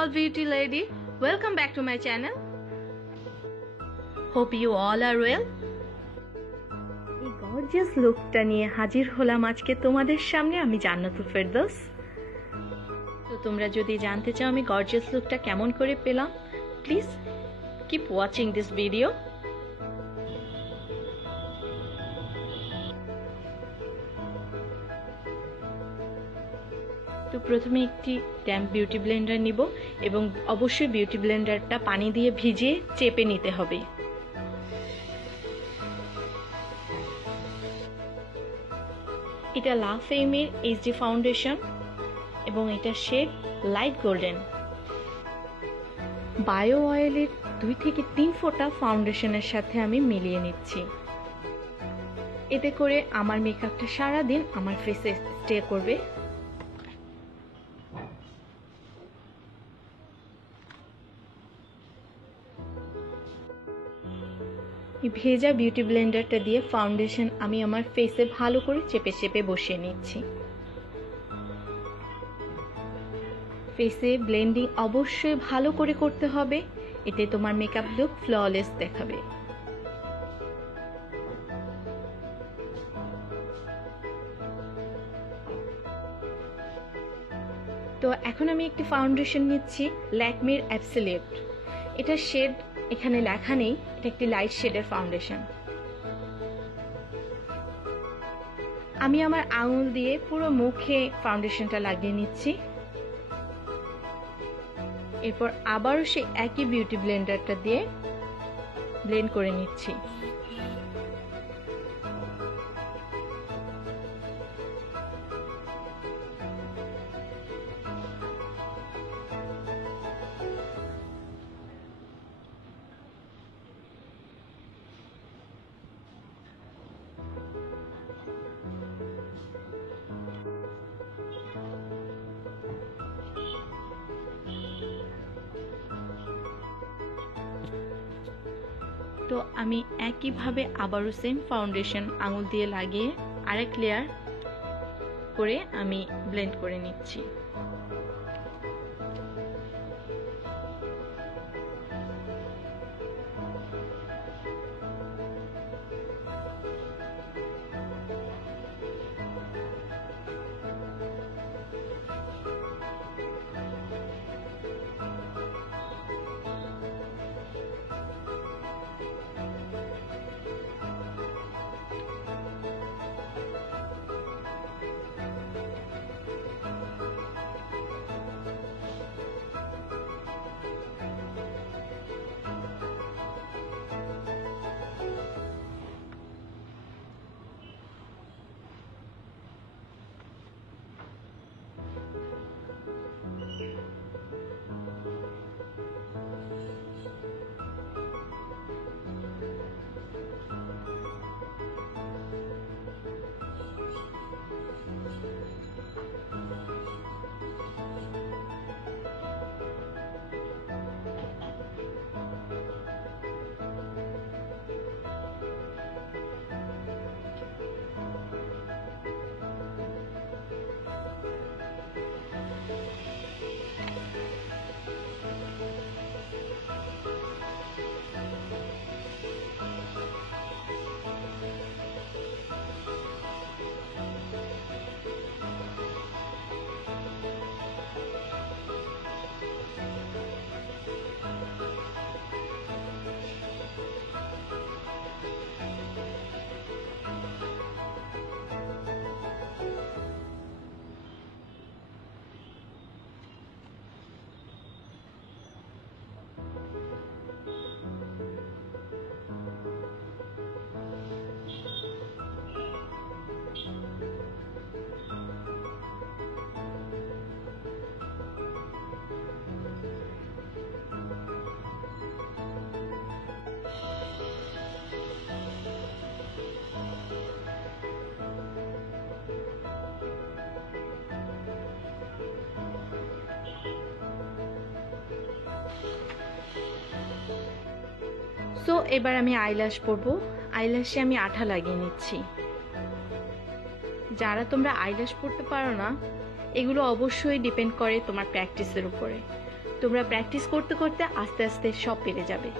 all beauty lady, welcome back to my channel. Hope you all are well. এই গর্জিয়াস লুকটা নিয়ে হাজির হলাম আজকে তোমাদের সামনে আমি জান্নাতুল ফেরদৌস। তো তোমরা যদি জানতে চাও আমি গর্জিয়াস লুকটা কেমন করে পেলাম, please keep watching this video. তো প্রথমে একটি ড্যাম্প বিউটি ব্লেন্ডার নিব এবং অবশ্যই বিউটি ব্লেন্ডারটা পানি দিয়ে ভিজিয়ে চেপে নিতে হবে। এটা লা ফেমের এইচডি ফাউন্ডেশন এবং এটা শেড লাইট গোল্ডেন। বায়ো অয়েলের 2 থেকে 3 ফোঁটা ফাউন্ডেশনের সাথে আমি মিলিয়ে নিচ্ছি। এতে করে আমার মেকআপটা সারাদিন আমার ফেসে স্টে করবে। এই ভেজা বিউটি ব্লেন্ডারটা দিয়ে ফাউন্ডেশন আমি আমার ফেসে ভালো করে চেপে চেপে বসিয়ে নিচ্ছি। ফেসে ব্লেন্ডিং অবশ্যই ভালো করে করতে হবে, এতে তোমার মেকআপ লুক ফ্ললেস দেখাবে। তো এখন আমি একটি ফাউন্ডেশন নিচ্ছি ল্যাকমির অ্যাবসলিউট। এটা শেড এখানে লেখা নেই, এটা একটি লাইট শেডের ফাউন্ডেশন। আমি আমার আঙুল দিয়ে পুরো মুখে ফাউন্ডেশনটা লাগিয়ে নিচ্ছি। এরপর আবারও সেই একই বিউটি ব্লেন্ডারটা দিয়ে ব্লেন্ড করে নিচ্ছি। তো আমি একইভাবে আবারও সেম ফাউন্ডেশন আঙুল দিয়ে লাগিয়ে আরেক লেয়ার করে আমি ব্লেন্ড করে নিচ্ছি। সো এবার আমি আইল্যাশ পরব। আইল্যাশে আমি আঠা লাগিয়ে নিচ্ছি। যারা তোমরা আইল্যাশ পরতে পারো না, এগুলো অবশ্যই ডিপেন্ড করে তোমার প্র্যাকটিসের উপরে। তোমরা প্র্যাকটিস করতে করতে আস্তে আস্তে সব পেরে যাবে।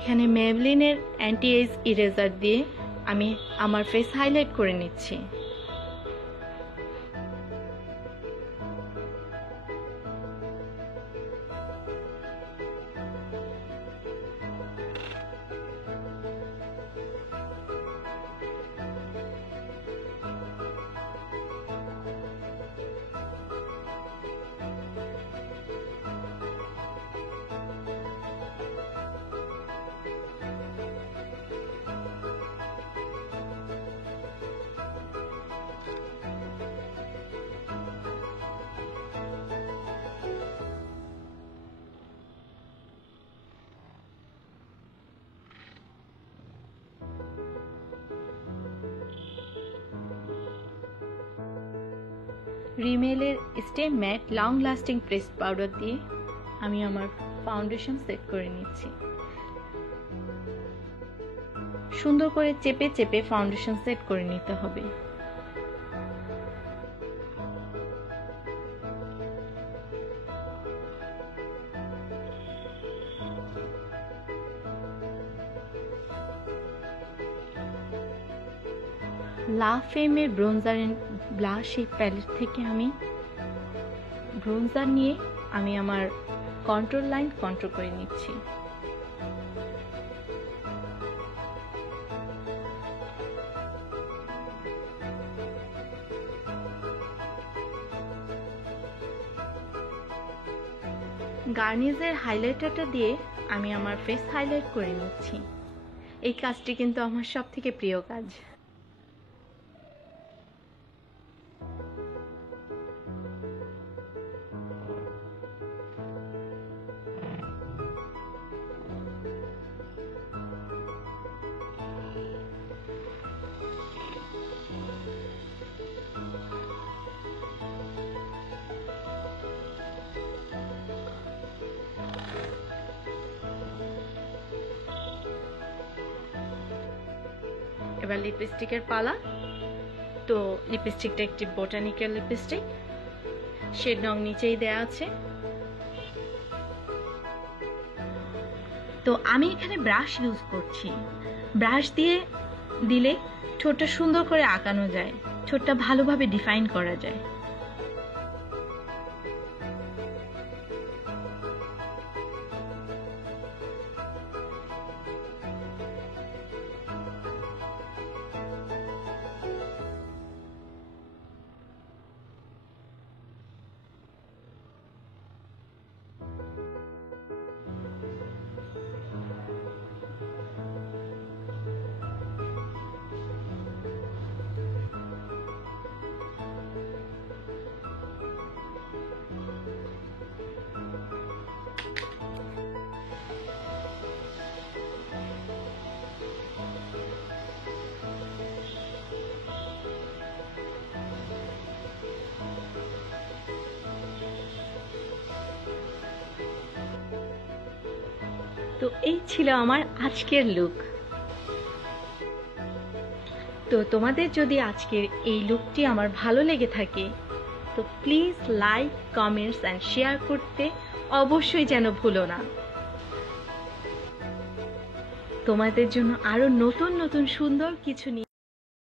এখানে মেবলিনের অ্যান্টি এজ ইরেজার দিয়ে আমি আমার ফেস হাইলাইট করে নিচ্ছি। রিমেলের stay matte long lasting pressed powder দিয়ে আমি আমার ফাউন্ডেশন সেট করে নিচ্ছি। সুন্দর করে চেপে চেপে ফাউন্ডেশন সেট করে নিতে হবে। লা ফেমের ব্রোঞ্জার এন্ড ব্লাশ এই প্যালেট থেকে আমি ব্রোঞ্জার নিয়ে আমি আমার কন্ট্রোল লাইন কন্ট্রোল করে নিচ্ছি। গার্নিয়ারের হাইলাইটারটা দিয়ে আমি আমার ফেস হাইলাইট করে নিচ্ছি। এই কাজটি কিন্তু আমার সবথেকে প্রিয় কাজ। এবার লিপস্টিকের পালা। তো লিপস্টিকটা একটি বোটানিক্যাল লিপস্টিক, শেড রং নিচেই দেয়া আছে। তো আমি এখানে ব্রাশ ইউজ করছি। ব্রাশ দিয়ে দিলে ঠোঁটটা সুন্দর করে আঁকানো যায়, ঠোঁটটা ভালোভাবে ডিফাইন করা যায়। তো এই ছিল আমার আজকের লুক। তো তোমাদের যদি আজকের এই লুকটি আমার ভালো লেগে থাকে তো please like, comments and share করতে অবশ্যই যেন ভুলো না। তোমাদের জন্য আরো নতুন নতুন সুন্দর কিছু নিয়ে